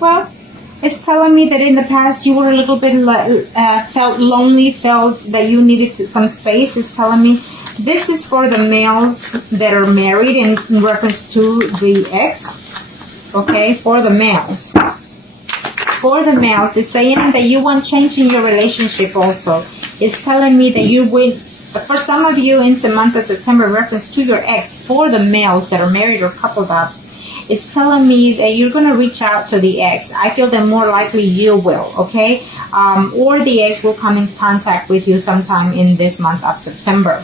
Well, it's telling me that in the past you were a little bit felt lonely, felt that you needed some space. It's telling me this is for the males that are married in reference to the ex. Okay, for the males. For the males, it's saying that you want change in your relationship also. It's telling me that you will, for some of you in the month of September, in reference to your ex, for the males that are married or coupled up, it's telling me that you're going to reach out to the ex. I feel that more likely you will, okay? Or the ex will come in contact with you sometime in this month of September,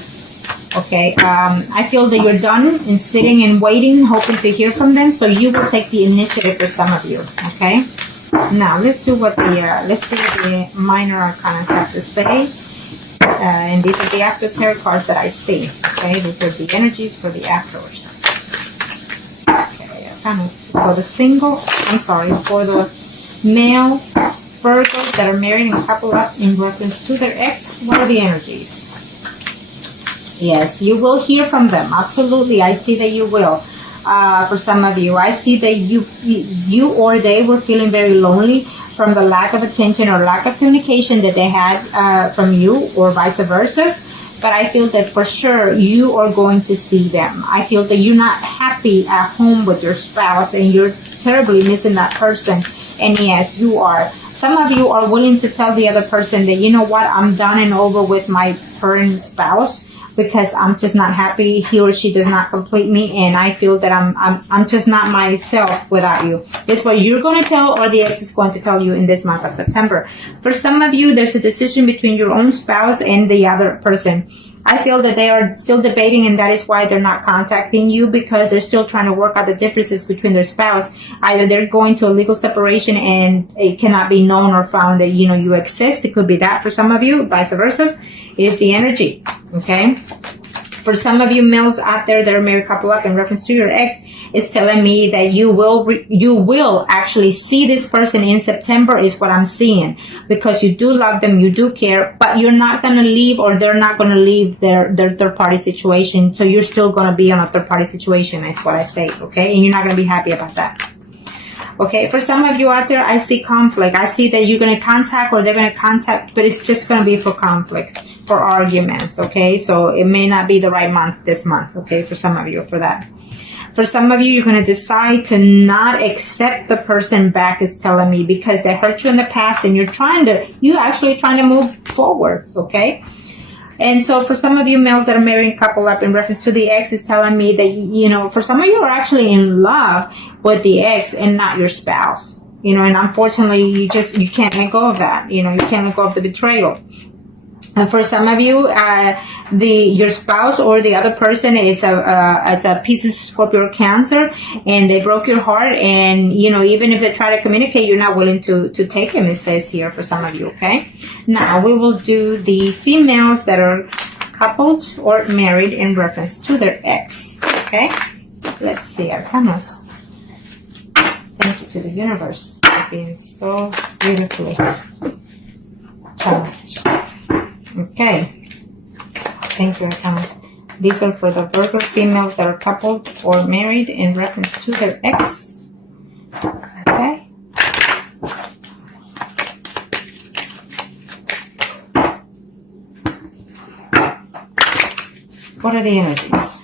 okay? I feel that you're done in sitting and waiting, hoping to hear from them, so you will take the initiative for some of you, okay? Now, let's do what let's see what the minor arcanas have to say. And these are the after tarot cards that I see, okay? These are the energies for the afterwards. For the single, for the male Virgos that are married and coupled up in reference to their ex, what are the energies? Yes, you will hear from them. Absolutely, I see that you will. For some of you, I see that you or they were feeling very lonely from the lack of attention or lack of communication that they had from you, or vice versa. But I feel that for sure you are going to see them. I feel that you're not happy at home with your spouse and you're terribly missing that person. And yes, you are. Some of you are willing to tell the other person that, you know what, I'm done and over with my current spouse because I'm just not happy. He or she does not complete me, and I feel that I'm just not myself without you. That's what you're going to tell, or the ex is going to tell you in this month of September. For some of you, there's a decision between your own spouse and the other person. I feel that they are still debating, and that is why they're not contacting you, because they're still trying to work out the differences between their spouse. Either they're going to a legal separation and it cannot be known or found that, you know, you exist. It could be that for some of you, vice versa, is the energy, okay? For some of you males out there that are married couple up in reference to your ex, it's telling me that you will actually see this person in September is what I'm seeing, because you do love them, you do care, but you're not going to leave, or they're not going to leave their third party situation. So you're still going to be on a third party situation, is what I say, okay? And you're not going to be happy about that. Okay, for some of you out there, I see conflict. I see that you're going to contact, or they're going to contact, but it's just going to be for conflict, for arguments, okay? So it may not be the right month this month, okay, for some of you for that. For some of you, you're going to decide to not accept the person back, is telling me, because they hurt you in the past and you're actually trying to move forward, okay? And so for some of you males that are married and couple up in reference to the ex, is telling me that, you know, for some of you are actually in love with the ex and not your spouse, you know, and unfortunately you can't let go of that, you know, you can't let go of the betrayal. And for some of you, your spouse or the other person, it's a Pisces, Scorpio, or Cancer, and they broke your heart. And, you know, even if they try to communicate, you're not willing to take them, it says here for some of you, okay? Now, we will do the females that are coupled or married in reference to their ex, okay? Let's see, Arcanos. Thank you to the universe for being so beautifully challenged. Okay, thank you, Arcanos. These are for the Virgo females that are coupled or married in reference to their ex. Okay. What are the energies?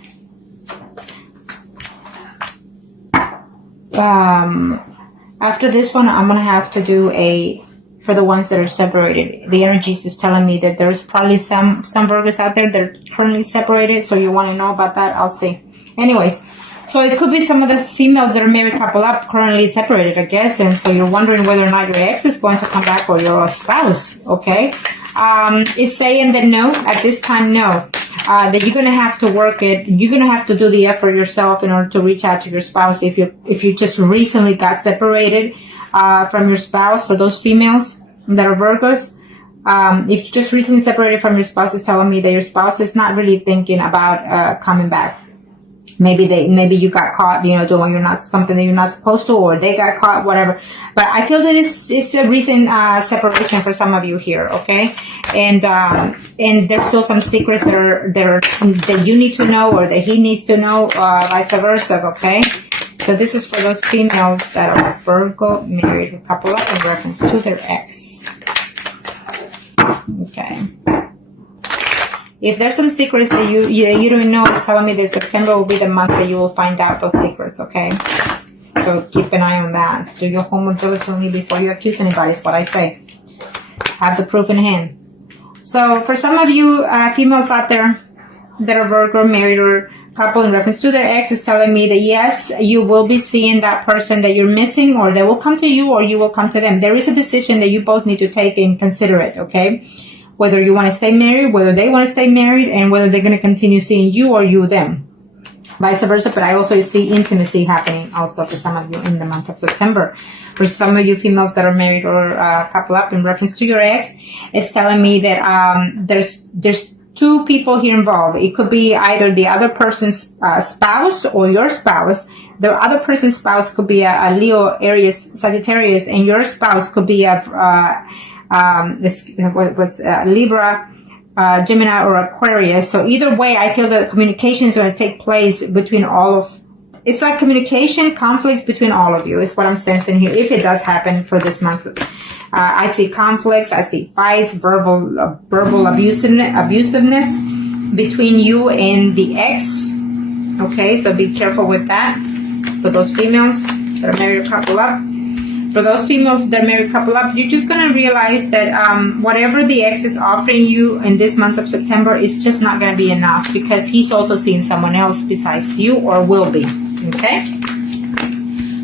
After this one, I'm going to have to do for the ones that are separated. The energies is telling me that there's probably some Virgos out there that are currently separated. So you want to know about that? I'll see. Anyways, so it could be some of the females that are married couple up currently separated, I guess. And so you're wondering whether or not your ex is going to come back, or your spouse. Okay. It's saying that no, at this time, no. That you're going to have to work it. You're going to have to do the effort yourself in order to reach out to your spouse. If you just recently got separated from your spouse, for those females that are Virgos, if you just recently separated from your spouse, it's telling me that your spouse is not really thinking about coming back. Maybe you got caught, you know, doing something that you're not supposed to, or they got caught, whatever. But I feel that it's a recent separation for some of you here, okay? And there's still some secrets that you need to know, or that he needs to know, vice versa, okay? So this is for those females that are Virgo, married, a couple up in reference to their ex. Okay. If there's some secrets that you don't know, it's telling me that September will be the month that you will find out those secrets, okay? So keep an eye on that. Do your homework diligently before you accuse anybody, is what I say. Have the proof in hand. So for some of you females out there that are Virgo, married, or couple in reference to their ex, is telling me that yes, you will be seeing that person that you're missing, or they will come to you, or you will come to them. There is a decision that you both need to take and consider it, okay? Whether you want to stay married, whether they want to stay married, and whether they're going to continue seeing you or you them. Vice versa, but I also see intimacy happening also for some of you in the month of September. For some of you females that are married or couple up in reference to your ex, it's telling me that there's two people here involved. It could be either the other person's spouse or your spouse. The other person's spouse could be a Leo, Aries, Sagittarius, and your spouse could be a Libra, Gemini, or Aquarius. So either way, I feel that communication is going to take place between all of. It's like communication conflicts between all of you is what I'm sensing here. If it does happen for this month. I see conflicts, I see fights, verbal abusiveness between you and the ex. Okay, so be careful with that. For those females that are married or couple up. For those females that are married couple up, you're just going to realize that whatever the ex is offering you in this month of September is just not going to be enough, because he's also seeing someone else besides you, or will be. Okay?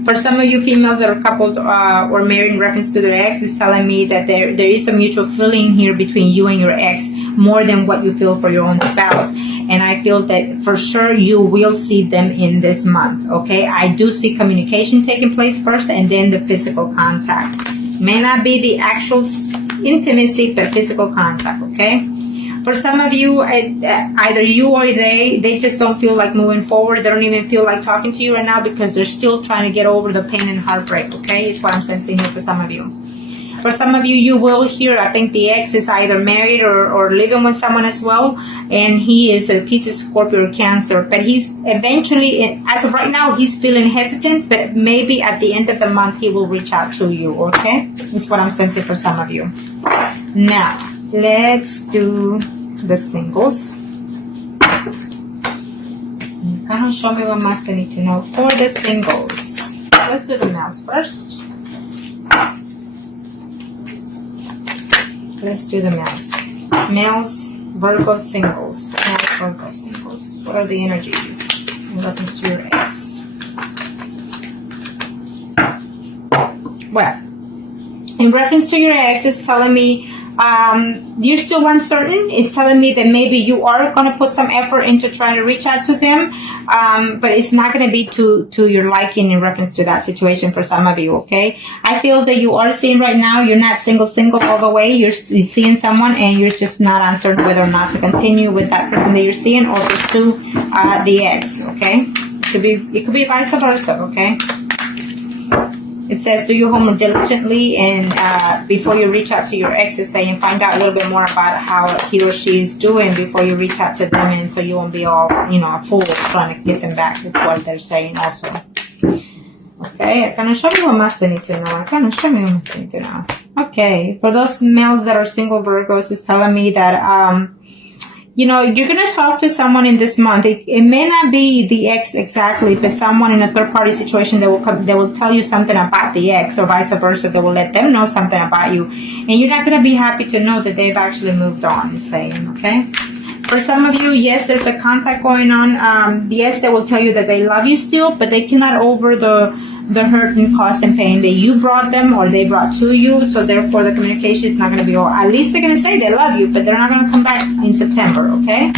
For some of you females that are coupled or married in reference to their ex, is telling me that there is a mutual feeling here between you and your ex, more than what you feel for your own spouse. And I feel that for sure you will see them in this month, okay? I do see communication taking place first, and then the physical contact. May not be the actual intimacy, but physical contact, okay? For some of you, either you or they just don't feel like moving forward. They don't even feel like talking to you right now, because they're still trying to get over the pain and heartbreak, okay? It's what I'm sensing here for some of you. For some of you, you will hear, I think the ex is either married or living with someone as well, and he is a Pisces, Scorpio, or Cancer. But he's eventually, as of right now, he's feeling hesitant, but maybe at the end of the month, he will reach out to you, okay? That's what I'm sensing for some of you. Now, let's do the singles. Kind of show me what must I need to know for the singles. Let's do the males first. Let's do the males. Males, Virgo singles. Males, Virgo singles. What are the energies in reference to your ex? Well, in reference to your ex, it's telling me you're still uncertain. It's telling me that maybe you are going to put some effort into trying to reach out to them, but it's not going to be to your liking in reference to that situation for some of you, okay? I feel that you are seeing right now, you're not single all the way. You're seeing someone, and you're just not uncertain whether or not to continue with that person that you're seeing, or pursue the ex, okay? It could be vice versa, okay? It says, do your homework diligently, and before you reach out to your ex, it's saying find out a little bit more about how he or she is doing before you reach out to them, and so you won't be all, a fool trying to get them back. Is what they're saying also. Okay, kind of show me what must I need to know. Okay, for those males that are single Virgos, it's telling me that you're going to talk to someone in this month. It may not be the ex exactly, but someone in a third-party situation that will tell you something about the ex, or vice versa. They will let them know something about you. And you're not going to be happy to know that they've actually moved on, it's saying, okay? For some of you, yes, there's a contact going on. Yes, they will tell you that they love you still, but they cannot over the hurt and cost and pain that you brought them or they brought to you. So therefore, the communication is not going to be all. At least they're going to say they love you, but they're not going to come back in September, okay?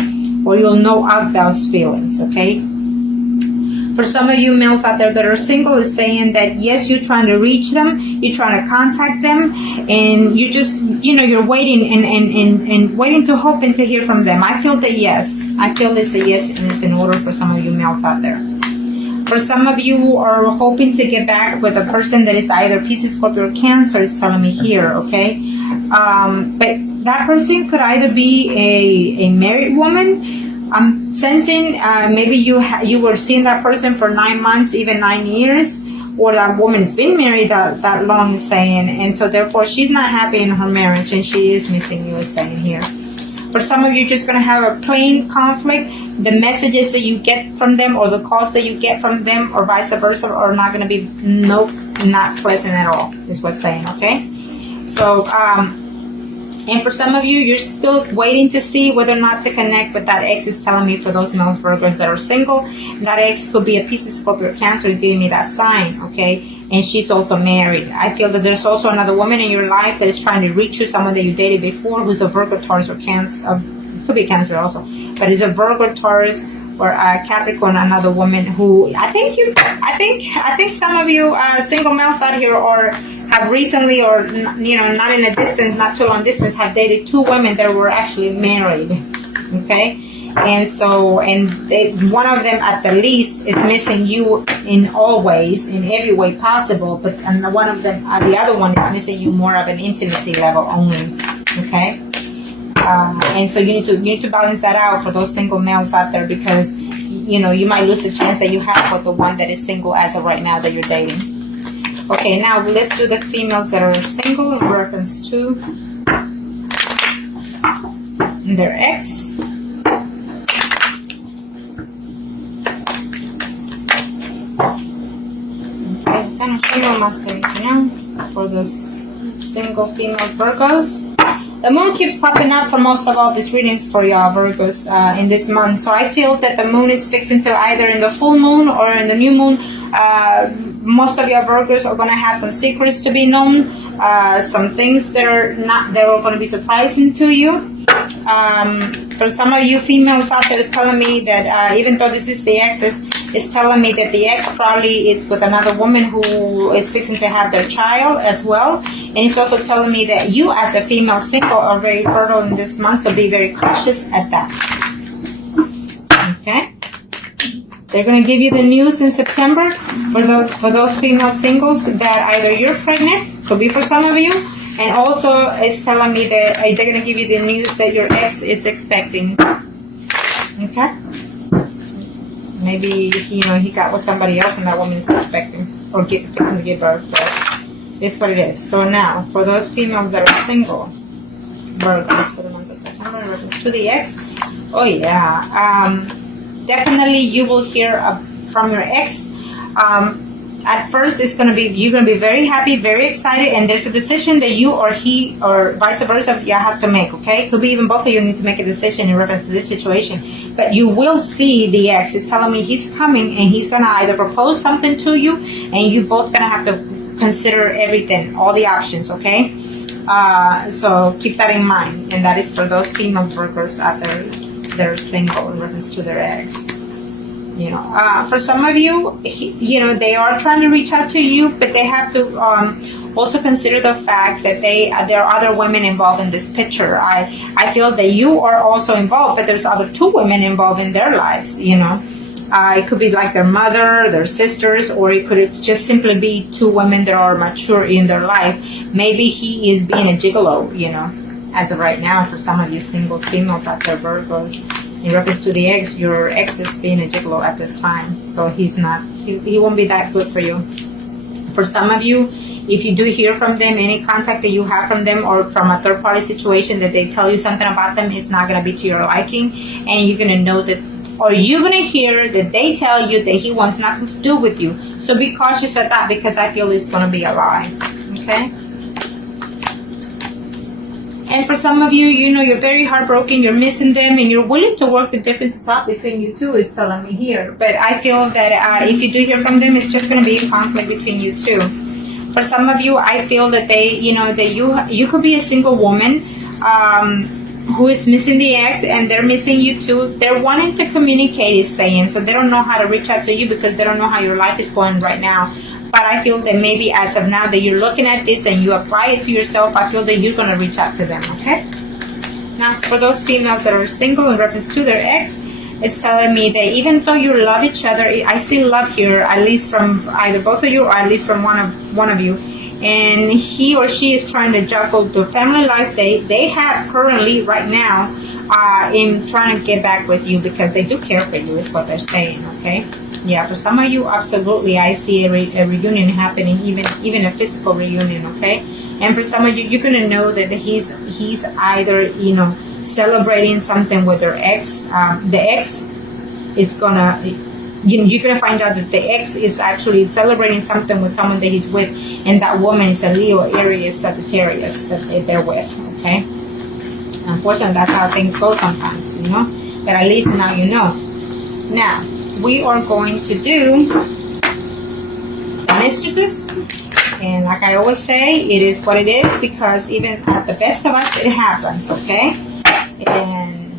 Or you'll know of those feelings, okay? For some of you males out there that are single, is saying that yes, you're trying to reach them, you're trying to contact them, and you just, you're waiting and waiting to hope and to hear from them. I feel that yes. I feel it's a yes, and it's in order for some of you males out there. For some of you who are hoping to get back with a person that is either Pisces, Scorpio, or Cancer, is telling me here, okay? But that person could either be a married woman, I'm sensing maybe you were seeing that person for 9 months, even 9 years, or that woman's been married that long, saying, and so therefore she's not happy in her marriage and she is missing you, is saying here. For some of you, just going to have a plain conflict. The messages that you get from them or the calls that you get from them or vice versa are not going to be, nope, not pleasant at all, is what's saying, okay? So, and for some of you, you're still waiting to see whether or not to connect, but that ex is telling me for those male Virgos that are single, that ex could be a Pisces, Scorpio, Cancer, is giving me that sign, okay? And she's also married. I feel that there's also another woman in your life that is trying to reach you, someone that you dated before who's a Virgo, Taurus, or Cancer, could be Cancer also, but is a Virgo, Taurus, or Capricorn, another woman who I think some of you single males out here or have recently, or you know, not in a distance, not too long distance, have dated 2 women that were actually married. Okay, and so one of them at the least is missing you in all ways, in every way possible, but and one of them, the other one is missing you more of an intimacy level only. Okay. And so you need to balance that out for those single males out there, because you know you might lose the chance that you have for the one that is single as of right now that you're dating. Okay, now let's do the females that are single in reference to their ex. Okay, kind of single masculine for those single female Virgos. The moon keeps popping up for most of all these readings for y'all Virgos in this month. So I feel that the moon is fixing to either in the full moon or in the new moon. Most of y'all Virgos are going to have some secrets to be known. Some things that are going to be surprising to you. For some of you females out there, it's telling me that even though this is the exes, it's telling me that the ex probably is with another woman who is fixing to have their child as well. And it's also telling me that you as a female single are very fertile in this month, so be very cautious at that. Okay? They're going to give you the news in September for those female singles that either you're pregnant, could be for some of you, and also it's telling me that they're going to give you the news that your ex is expecting. Okay? Maybe, you know, he got with somebody else and that woman is expecting or fixing to give birth. So it's what it is. So now, for those females that are single, Virgos for the month of September, in reference to the ex, oh yeah, definitely you will hear from your ex. At first, you're gonna be very happy, very excited, and there's a decision that you or he or vice versa you have to make. Okay, could be even both of you need to make a decision in reference to this situation. But you will see the ex. It's telling me he's coming and he's gonna either propose something to you, and you both gonna have to consider everything, all the options. Okay, so keep that in mind, and that is for those female Virgos out there that are single in reference to their ex. You know, for some of you, you know, they are trying to reach out to you, but they have to also consider the fact that there are other women involved in this picture. I feel that you are also involved, but there's other 2 women involved in their lives. You know, it could be like their mother, their sisters, or it could just simply be 2 women that are mature in their life. Maybe he is being a gigolo. You know, as of right now, for some of you single females out there, Virgos. In reference to the ex, your ex is being a gigolo at this time. So he won't be that good for you. For some of you, if you do hear from them, any contact that you have from them or from a third party situation that they tell you something about them is not going to be to your liking. And you're going to know that, or you're going to hear that they tell you that he wants nothing to do with you. So be cautious of that, because I feel it's going to be a lie. Okay? And for some of you, you know, you're very heartbroken, you're missing them, and you're willing to work the differences out between you two, is telling me here. But I feel that if you do hear from them, it's just going to be a conflict between you two. For some of you, I feel that you could be a single woman who is missing the ex, and they're missing you too. They're wanting to communicate, is saying, so they don't know how to reach out to you because they don't know how your life is going right now. But I feel that maybe as of now that you're looking at this and you apply it to yourself, I feel that you're going to reach out to them, okay? Now, for those females that are single in reference to their ex, it's telling me that even though you love each other, I see love here, at least from either both of you or at least from one of you. and he or she is trying to juggle the family life they have currently right now in trying to get back with you because they do care for you, is what they're saying. Okay, yeah, for some of you, absolutely, I see a reunion happening, even a physical reunion. Okay, and for some of you, you're gonna know that he's either, you know, celebrating something with their ex. The ex is gonna, you're gonna find out that the ex is actually celebrating something with someone that he's with, and that woman is a Leo, Aries, Sagittarius that they're with. Okay, unfortunately, that's how things go sometimes, you know. But at least now you know. Now we are going to do the mistresses, and like I always say, it is what it is, because even at the best of us, it happens. Okay, and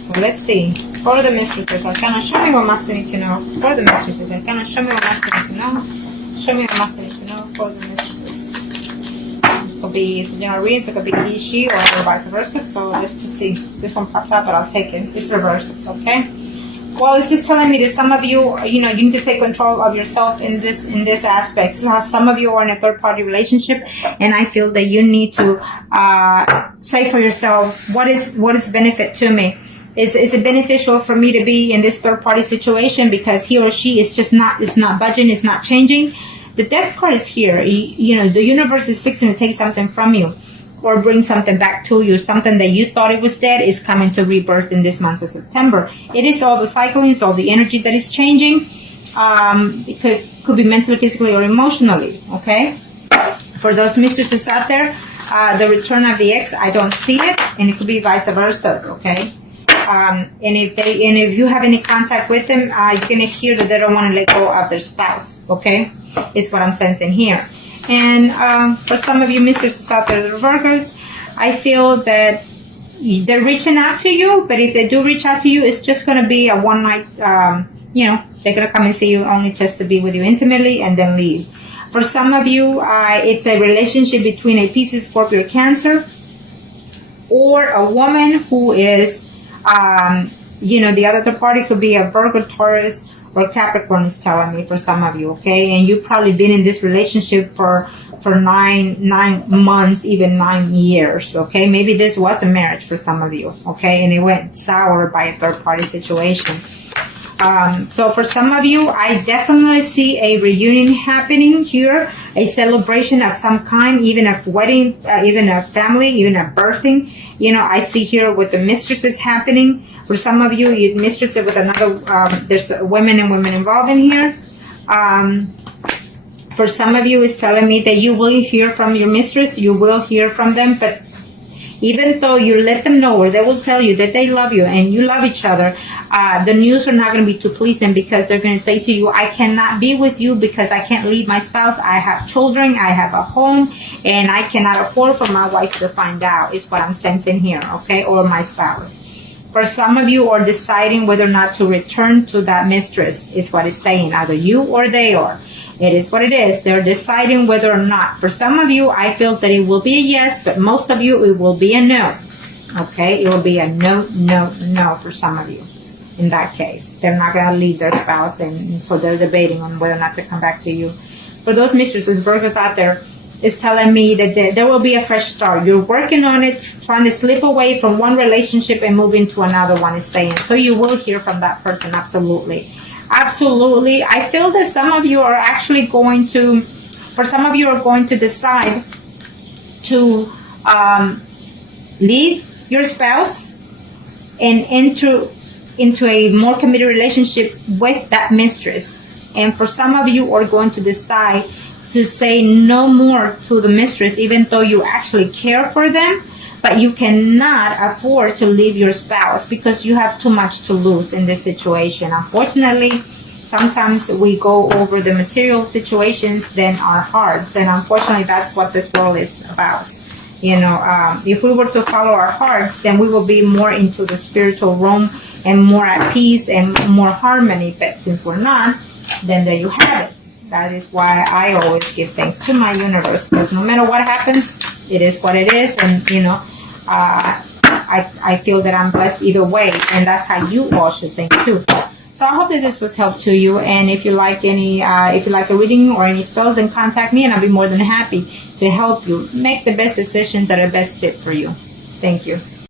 so let's see. For the mistresses, Arcana, show me what must need to know. For the mistresses, Arcana, show me what must need to know. Show me what must need to know for the mistresses. This could be, it's a general reading, so it could be he, she, or vice versa. So let's just see. This one popped up, but I'll take it. It's reversed, okay? Well, it's just telling me that some of you, you know, you need to take control of yourself in this aspect. So some of you are in a third-party relationship, and I feel that you need to say for yourself, what is benefit to me? Is it beneficial for me to be in this third-party situation because he or she is just not, it's not budging, it's not changing? The death card is here. You know, the universe is fixing to take something from you or bring something back to you. Something that you thought it was dead is coming to rebirth in this month of September. It is all the cycling, it's all the energy that is changing. It could be mentally, physically, or emotionally, okay? For those mistresses out there, the return of the ex, I don't see it, and it could be vice versa, okay? And if you have any contact with them, you're gonna hear that they don't want to let go of their spouse. Okay, is what I'm sensing here. And for some of you mistresses out there, the Virgos, I feel that they're reaching out to you. But if they do reach out to you, it's just gonna be a one night. You know, they're gonna come and see you only just to be with you intimately and then leave. For some of you, it's a relationship between a Pisces, Scorpio, Cancer, or a woman who is. You know, the other party could be a Virgo, Taurus, or Capricorn is telling me for some of you, okay? And you've probably been in this relationship for 9 months, even 9 years, okay? Maybe this was a marriage for some of you, okay? And it went sour by a third party situation. So for some of you, I definitely see a reunion happening here, a celebration of some kind, even a wedding, even a family, even a birthing. You know, I see here with the mistresses happening. For some of you, you mistresses with another, there's women and women involved in here. For some of you, it's telling me that you will hear from your mistress, you will hear from them, but even though you let them know, or they will tell you that they love you and you love each other, the news are not going to be too pleasing, because they're going to say to you, I cannot be with you because I can't leave my spouse. I have children, I have a home, and I cannot afford for my wife to find out, is what I'm sensing here, okay, or my spouse. For some of you are deciding whether or not to return to that mistress, is what it's saying, either you or they are. It is what it is. They're deciding whether or not. For some of you, I feel that it will be a yes, but most of you, it will be a no. Okay? It will be a no, no, no for some of you. In that case, they're not going to leave their spouse, and so they're debating on whether or not to come back to you. For those mistresses, Virgos out there, it's telling me that there will be a fresh start. You're working on it, trying to slip away from one relationship and move into another one, is saying. So you will hear from that person, absolutely. Absolutely. I feel that some of you are actually going to, for some of you are going to decide to leave your spouse and enter into a more committed relationship with that mistress. And for some of you are going to decide to say no more to the mistress, even though you actually care for them, but you cannot afford to leave your spouse because you have too much to lose in this situation. Unfortunately, sometimes we go over the material situations than our hearts, and unfortunately that's what this world is about. You know, if we were to follow our hearts, then we will be more into the spiritual realm and more at peace and more harmony. But since we're not, then there you have it. That is why I always give thanks to my universe, because no matter what happens, it is what it is. And, you know, I feel that I'm blessed either way, and that's how you all should think too. So I hope that this was help to you. And if you like if you like a reading or any spells, then contact me and I'll be more than happy to help you make the best decisions that are best fit for you. Thank you.